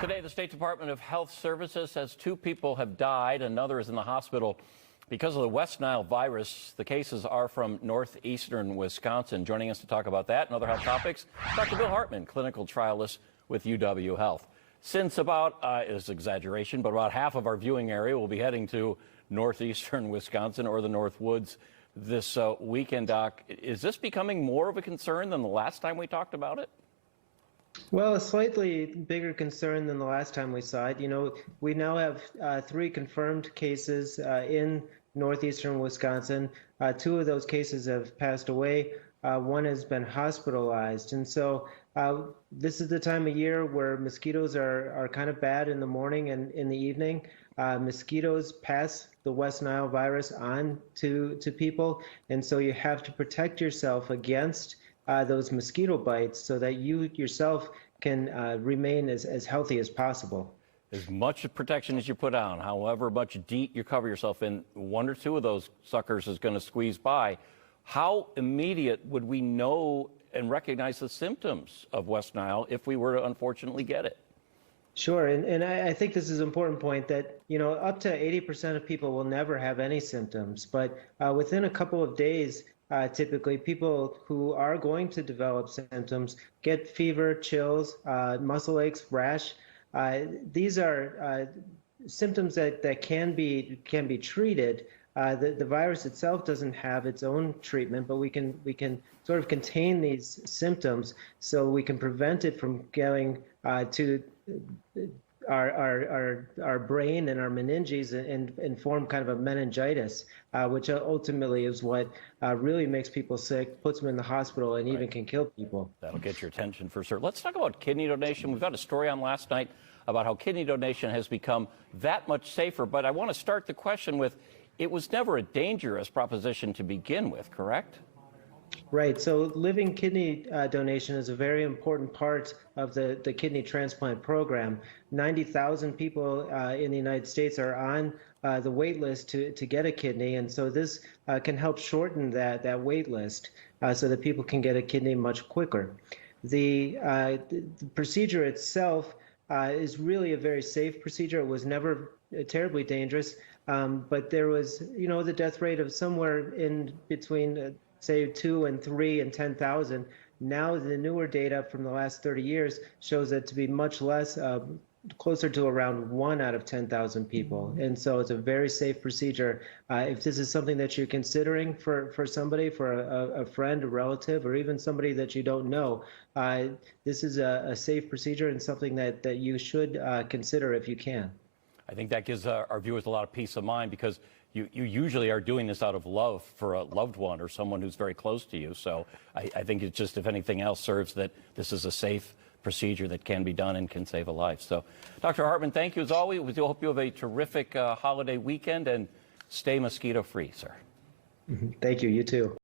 Today, the State Department of Health Services says 2 people have died. Another is in the hospital because of the West Nile virus. The cases are from northeastern Wisconsin. Joining us to talk about that and other health topics, Dr. Bill Hartman, clinical trialist with UW Health. Since about, is exaggeration, but about half of our viewing area will be heading to northeastern Wisconsin or the North Woods this weekend, Doc, is this becoming more of a concern than the last time we talked about it? Well, a slightly bigger concern than the last time we saw it. You know, we now have 3 confirmed cases in northeastern Wisconsin. 2 of those cases have passed away. 1 has been hospitalized. And so this is the time of year where mosquitoes are kind of bad in the morning and in the evening. Mosquitoes pass the West Nile virus on to people. And so you have to protect yourself against those mosquito bites so that you yourself can remain as healthy as possible. As much protection as you put on, however much DEET you cover yourself in, 1 or 2 of those suckers is going to squeeze by. How immediate would we know and recognize the symptoms of West Nile if we were to unfortunately get it? Sure, and I think this is an important point that, you know, up to 80% of people will never have any symptoms, but within a couple of days, typically, people who are going to develop symptoms get fever, chills, muscle aches, rash. These are symptoms that can be treated. The virus itself doesn't have its own treatment, but we can sort of contain these symptoms so we can prevent it from going to our brain and our meninges and form kind of a meningitis, which ultimately is what really makes people sick, puts them in the hospital, and even can kill people. That'll get your attention for sure. Let's talk about kidney donation. We've got a story on last night about how kidney donation has become that much safer. But I want to start the question with, it was never a dangerous proposition to begin with, correct? Right. So living kidney donation is a very important part of the kidney transplant program. 90,000 people in the United States are on the wait list to get a kidney. And so this can help shorten that wait list so that people can get a kidney much quicker. The procedure itself is really a very safe procedure. It was never terribly dangerous, but there was, you know, the death rate of somewhere in between say 2 and 3 and 10,000. Now the newer data from the last 30 years shows it to be much less, closer to around 1 out of 10,000 people. And so it's a very safe procedure. If this is something that you're considering for somebody, for a friend, a relative, or even somebody that you don't know, this is a safe procedure and something that you should consider if you can. I think that gives our viewers a lot of peace of mind, because you usually are doing this out of love for a loved one or someone who's very close to you. So I think it just, if anything else, serves that this is a safe procedure that can be done and can save a life. So, Dr. Hartman, thank you as always. We hope you have a terrific holiday weekend and stay mosquito-free, sir. Thank you. You too.